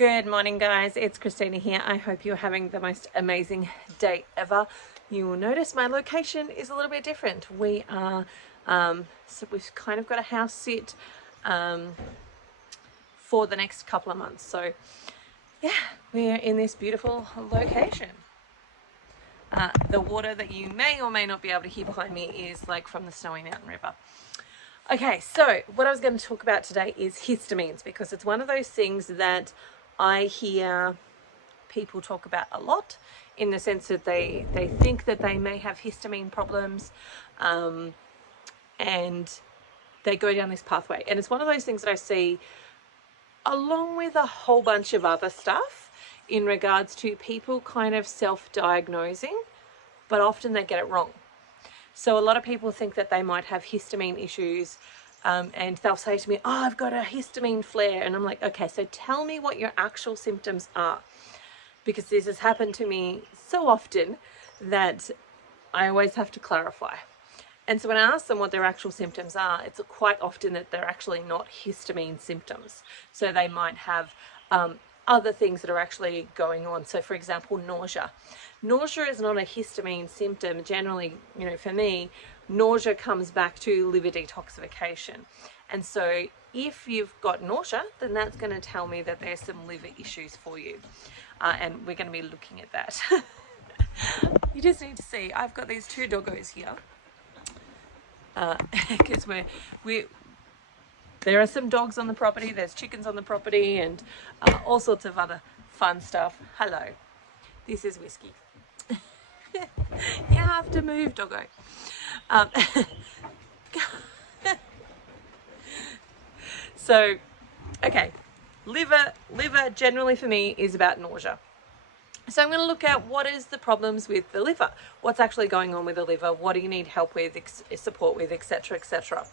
Good morning, guys. It's Christina here. I hope you're having the most amazing day ever. You will notice my location is a little bit different. We are, so we've kind of got a house sit for the next couple of months. So yeah, we're in this beautiful location. The water that you may or may not be able to hear behind me is like from the Snowy Mountain River. Okay, so what I was going to talk about today is histamines, because it's one of those things that I hear people talk about a lot, in the sense that they think that they may have histamine problems, and they go down this pathway. And it's one of those things that I see along with a whole bunch of other stuff in regards to people kind of self-diagnosing, but often they get it wrong. So a lot of people think that they might have histamine issues, and they'll say to me, oh, I've got a histamine flare. And I'm like, okay, so tell me what your actual symptoms are. Because this has happened to me so often that I always have to clarify. And so when I ask them what their actual symptoms are, it's quite often that they're actually not histamine symptoms. So they might have other things that are actually going on. So for example, nausea. Nausea is not a histamine symptom. Generally, for me, nausea comes back to liver detoxification. And so if you've got nausea, then that's going to tell me that there's some liver issues for you. And we're going to be looking at that. You just need to see, I've got these two doggos here. Because there are some dogs on the property, there's chickens on the property, and all sorts of other fun stuff. Hello, this is Whiskey. You have to move, doggo. So, okay, liver generally for me is about nausea. So I'm going to look at what is the problems with the liver, what's actually going on with the liver, what do you need help with, support with, etc., etc.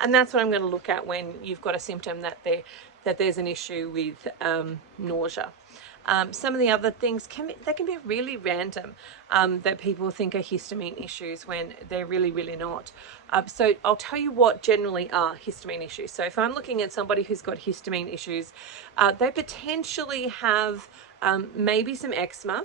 And that's what I'm going to look at when you've got a symptom that there's an issue with nausea. Some of the other things can be really random, that people think are histamine issues when they're really, really not. So I'll tell you what generally are histamine issues. So if I'm looking at somebody who's got histamine issues, they potentially have maybe some eczema.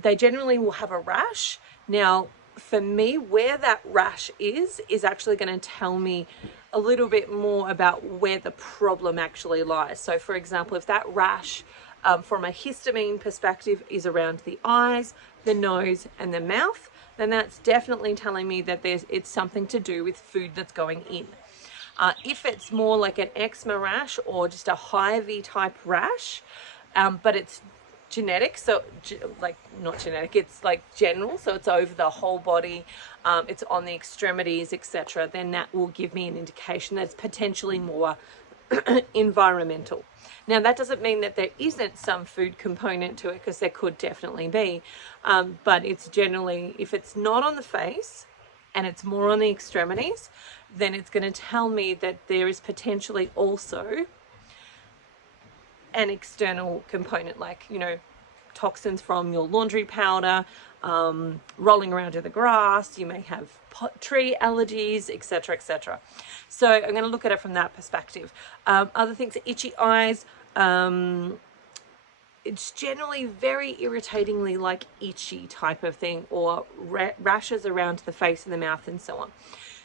They generally will have a rash. Now, for me, where that rash is actually going to tell me a little bit more about where the problem actually lies. So for example, if that rash from a histamine perspective is around the eyes, the nose, and the mouth, then that's definitely telling me that it's something to do with food that's going in. If it's more like an eczema rash or just a Hy-Vee type rash, but it's genetic, so like not genetic, it's like general, so it's over the whole body, it's on the extremities, etc., then that will give me an indication that it's potentially more environmental. Now that doesn't mean that there isn't some food component to it, because there could definitely be, but it's generally, if it's not on the face and it's more on the extremities, then it's going to tell me that there is potentially also an external component, like toxins from your laundry powder, rolling around in the grass. You may have tree allergies, etc., etc. So I'm going to look at it from that perspective. Other things are itchy eyes. It's generally very irritatingly like itchy type of thing, or rashes around the face and the mouth and so on.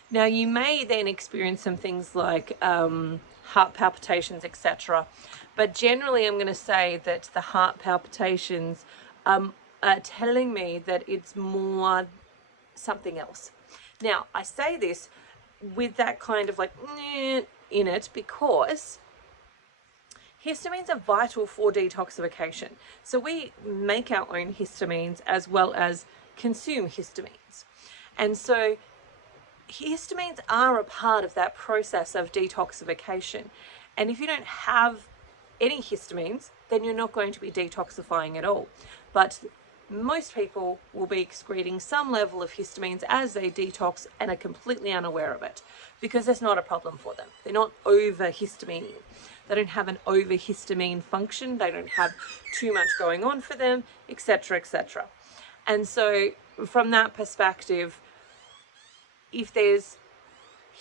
Now you may then experience some things like heart palpitations, etc. But generally I'm going to say that the heart palpitations are telling me that it's more something else. Now I say this with that kind of like in it, because histamines are vital for detoxification. So we make our own histamines as well as consume histamines. And so histamines are a part of that process of detoxification. And if you don't have any histamines, then you're not going to be detoxifying at all. But most people will be excreting some level of histamines as they detox and are completely unaware of it, because it's not a problem for them. They're not over histamine. They don't have an over histamine function. They don't have too much going on for them, etc., etc. And so from that perspective, if there's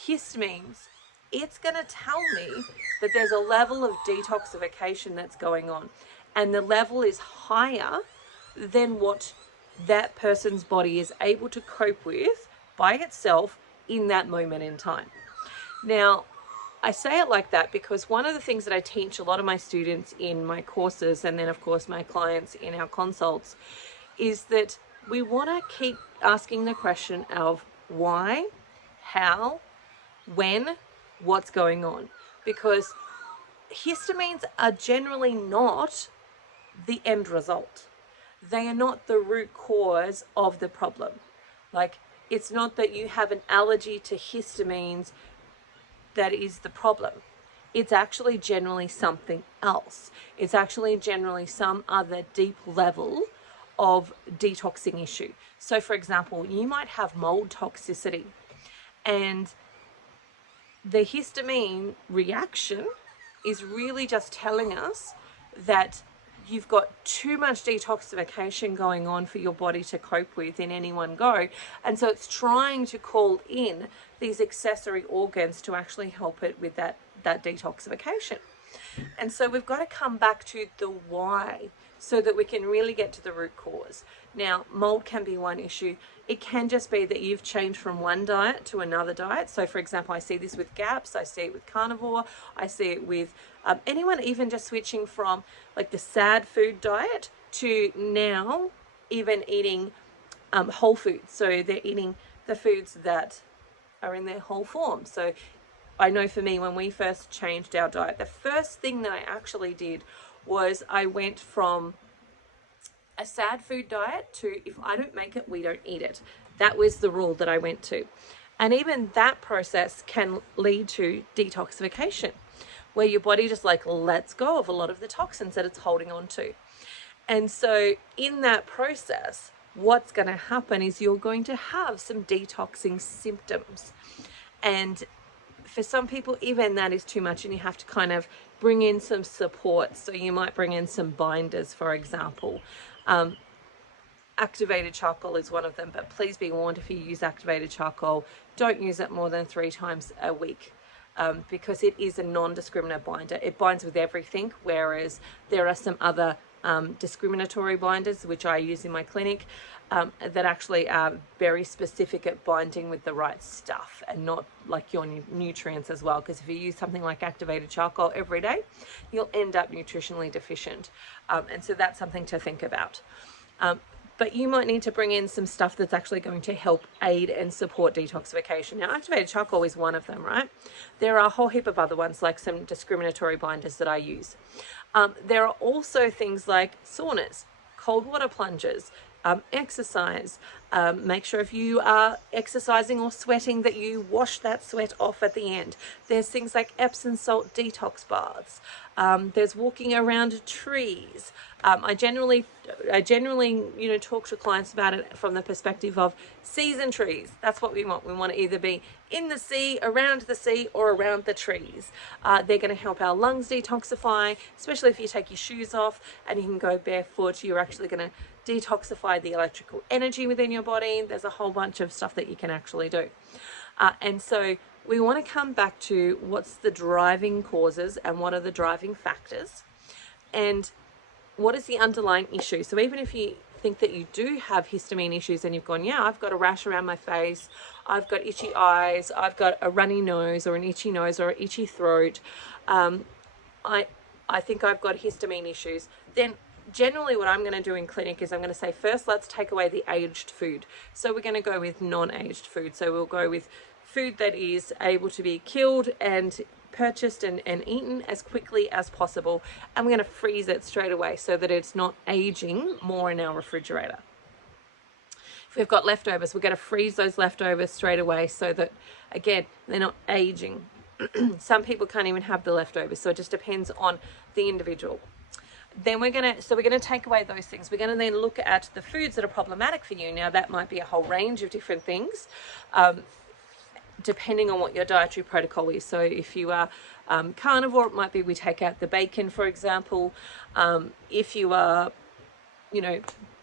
histamines it's going to tell me that there's a level of detoxification that's going on, and the level is higher than what that person's body is able to cope with by itself in that moment in time. Now, I say it like that because one of the things that I teach a lot of my students in my courses, and then of course my clients in our consults, is that we want to keep asking the question of why, how, when, what's going on. Because histamines are generally not the end result. They are not the root cause of the problem. Like, it's not that you have an allergy to histamines that is the problem. It's actually generally something else. It's actually generally some other deep level of detoxing issue. So for example, you might have mold toxicity, and the histamine reaction is really just telling us that you've got too much detoxification going on for your body to cope with in any one go. And so it's trying to call in these accessory organs to actually help it with that detoxification. And so we've got to come back to the why so that we can really get to the root cause. Now, mold can be one issue. It can just be that you've changed from one diet to another diet. So for example, I see this with GAPS, I see it with carnivore, I see it with anyone even just switching from like the sad food diet to now even eating whole foods. So they're eating the foods that are in their whole form. So I know for me, when we first changed our diet, the first thing that I actually did was I went from a sad food diet to, if I don't make it, we don't eat it. That was the rule that I went to. And even that process can lead to detoxification, where your body just like lets go of a lot of the toxins that it's holding on to. And so in that process, what's going to happen is you're going to have some detoxing symptoms. And for some people, even that is too much, and you have to kind of bring in some support. So you might bring in some binders, for example. Activated charcoal is one of them, but please be warned, if you use activated charcoal, don't use it more than 3 times a week, because it is a non-discriminate binder. It binds with everything, whereas there are some other discriminatory binders, which I use in my clinic, that actually are very specific at binding with the right stuff and not like your nutrients as well. Because if you use something like activated charcoal every day, you'll end up nutritionally deficient. And so that's something to think about. But you might need to bring in some stuff that's actually going to help aid and support detoxification. Now, activated charcoal is one of them, right? There are a whole heap of other ones, like some discriminatory binders that I use. There are also things like saunas, cold water plunges, exercise. Make sure if you are exercising or sweating that you wash that sweat off at the end. There's things like Epsom salt detox baths. There's walking around trees. I generally, talk to clients about it from the perspective of seas and trees. That's what we want. We want to either be in the sea, around the sea, or around the trees. They're going to help our lungs detoxify, especially if you take your shoes off and you can go barefoot. You're actually going to detoxify the electrical energy within your body. There's a whole bunch of stuff that you can actually do. And so we want to come back to what's the driving causes and what are the driving factors, and what is the underlying issue. So even if you think that you do have histamine issues and you've gone, yeah, I've got a rash around my face, I've got itchy eyes, I've got a runny nose or an itchy nose or an itchy throat, I think I've got histamine issues, then generally what I'm going to do in clinic is I'm going to say, first, let's take away the aged food. So we're going to go with non-aged food. So we'll go with food that is able to be killed and purchased and eaten as quickly as possible. And we're going to freeze it straight away so that it's not aging more in our refrigerator. If we've got leftovers, we're going to freeze those leftovers straight away so that, again, they're not aging. Some people can't even have the leftovers, so it just depends on the individual. Then we're going to take away those things. We're going to then look at the foods that are problematic for you. Now, that might be a whole range of different things, depending on what your dietary protocol is. So if you are carnivore, it might be we take out the bacon, for example. If you are,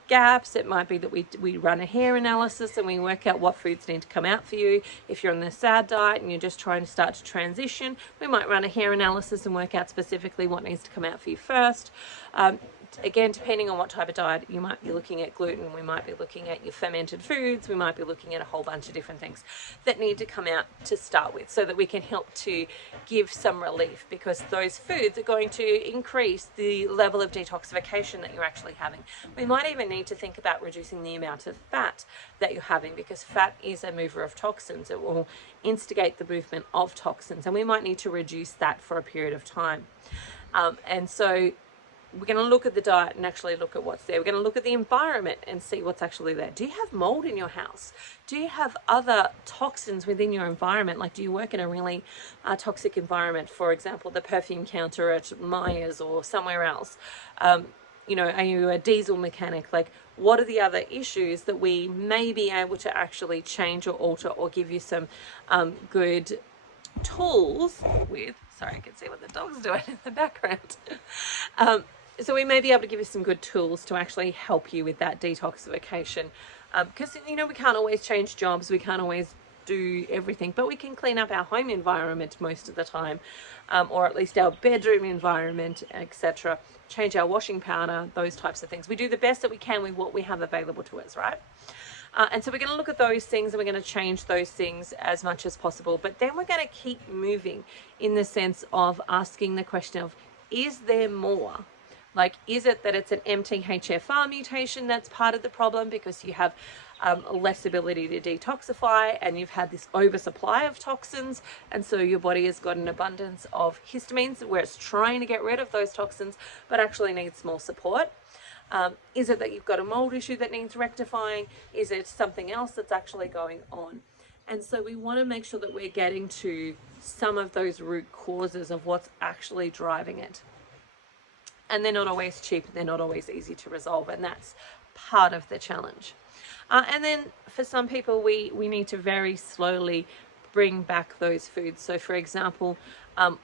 gaps. It might be that we run a hair analysis and we work out what foods need to come out for you. If you're on the SAD diet and you're just trying to start to transition, we might run a hair analysis and work out specifically what needs to come out for you first. Again, depending on what type of diet, you might be looking at gluten, we might be looking at your fermented foods, we might be looking at a whole bunch of different things that need to come out to start with, so that we can help to give some relief, because those foods are going to increase the level of detoxification that you're actually having. We might even need to think about reducing the amount of fat that you're having, because fat is a mover of toxins. It will instigate the movement of toxins, and we might need to reduce that for a period of time. And so we're going to look at the diet and actually look at what's there. We're going to look at the environment and see what's actually there. Do you have mold in your house? Do you have other toxins within your environment? Like, do you work in a really toxic environment? For example, the perfume counter at Myers or somewhere else. You know, are you a diesel mechanic? Like, what are the other issues that we may be able to actually change or alter, or give you some good tools with? Sorry, I can see what the dog's doing in the background. So we may be able to give you some good tools to actually help you with that detoxification. Because, you know, we can't always change jobs, we can't always do everything, but we can clean up our home environment most of the time, or at least our bedroom environment, etc. Change our washing powder, those types of things. We do the best that we can with what we have available to us, right? And so we're going to look at those things and we're going to change those things as much as possible. But then we're going to keep moving in the sense of asking the question of, is there more? Like, is it that it's an MTHFR mutation that's part of the problem, because you have less ability to detoxify and you've had this oversupply of toxins, and so your body has got an abundance of histamines where it's trying to get rid of those toxins but actually needs more support? Is it that you've got a mold issue that needs rectifying? Is it something else that's actually going on? And so we want to make sure that we're getting to some of those root causes of what's actually driving it. And they're not always cheap, they're not always easy to resolve, and that's part of the challenge. And then for some people, we need to very slowly bring back those foods. So for example,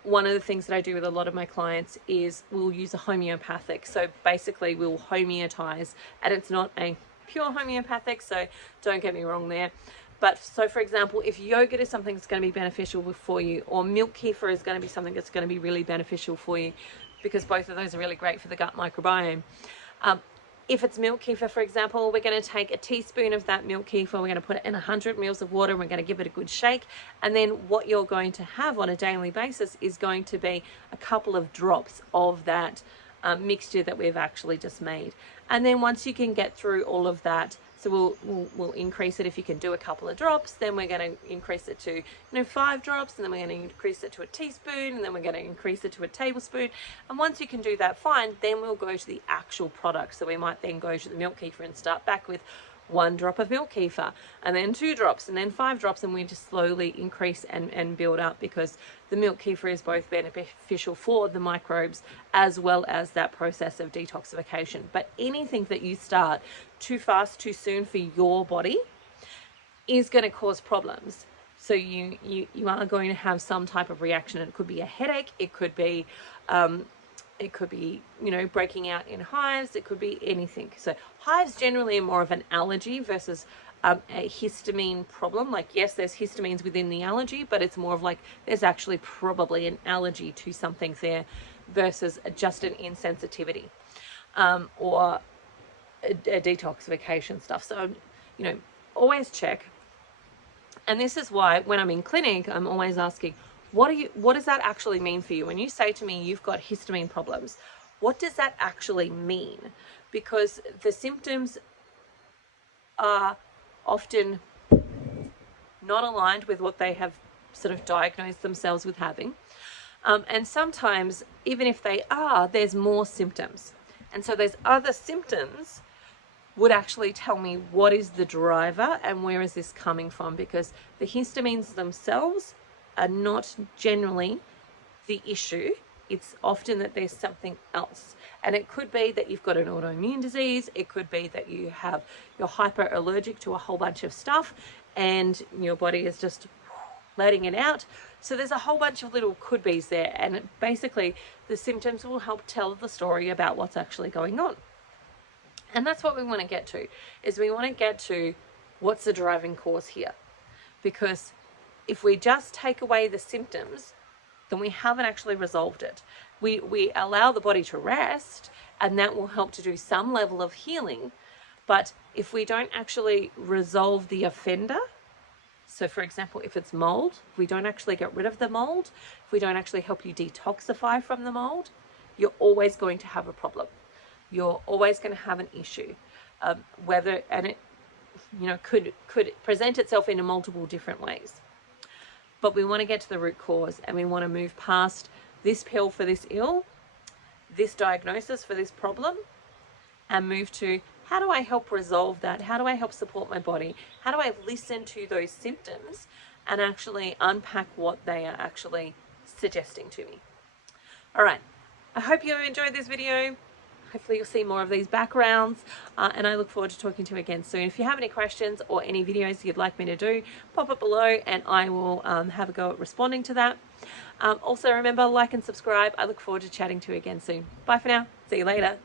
one of the things that I do with a lot of my clients is we'll use a homeopathic. So basically we'll homeotize, and it's not a pure homeopathic, so don't get me wrong there. But so for example, if yogurt is something that's going to be beneficial for you, or milk kefir is going to be something that's going to be really beneficial for you, because both of those are really great for the gut microbiome. If it's milk kefir, for example, we're going to take a teaspoon of that milk kefir, we're going to put it in 100 mils of water, and we're going to give it a good shake. And then what you're going to have on a daily basis is going to be a couple of drops of that mixture that we've actually just made. And then once you can get through all of that, so we'll increase it. If you can do a couple of drops, then we're going to increase it to 5 drops, and then we're going to increase it to a teaspoon, and then we're going to increase it to a tablespoon. And once you can do that fine, then we'll go to the actual product. So we might then go to the milk kefir and start back with 1 drop of milk kefir, and then 2 drops, and then 5 drops, and we just slowly increase and build up, because the milk kefir is both beneficial for the microbes as well as that process of detoxification. But anything that you start too fast, too soon for your body is going to cause problems. So you are going to have some type of reaction. It could be a headache, it could be breaking out in hives, it could be anything. So hives generally are more of an allergy versus a histamine problem. Like, yes, there's histamines within the allergy, but it's more of like there's actually probably an allergy to something there versus just an insensitivity or a detoxification stuff. So, always check. And this is why when I'm in clinic, I'm always asking, what does that actually mean for you? When you say to me, you've got histamine problems, what does that actually mean? Because the symptoms are often not aligned with what they have sort of diagnosed themselves with having. And sometimes, even if they are, there's more symptoms. And so those other symptoms would actually tell me what is the driver and where is this coming from, because the histamines themselves are not generally the issue. It's often that there's something else. And it could be that you've got an autoimmune disease. It could be that you're hyper allergic to a whole bunch of stuff and your body is just letting it out. So there's a whole bunch of little could be's there. And basically the symptoms will help tell the story about what's actually going on. And that's what we want to get to, is we want to get to what's the driving cause here. Because if we just take away the symptoms, then we haven't actually resolved it. We allow the body to rest, and that will help to do some level of healing. But if we don't actually resolve the offender, so for example, if it's mold, if we don't actually get rid of the mold, if we don't actually help you detoxify from the mold, you're always going to have a problem. You're always going to have an issue. It could present itself in multiple different ways. But we want to get to the root cause, and we want to move past this pill for this ill, this diagnosis for this problem, and move to, how do I help resolve that? How do I help support my body? How do I listen to those symptoms and actually unpack what they are actually suggesting to me? All right, I hope you enjoyed this video. Hopefully you'll see more of these backgrounds, and I look forward to talking to you again soon. If you have any questions or any videos you'd like me to do, pop it below and I will have a go at responding to that. Also remember, like and subscribe. I look forward to chatting to you again soon. Bye for now. See you later.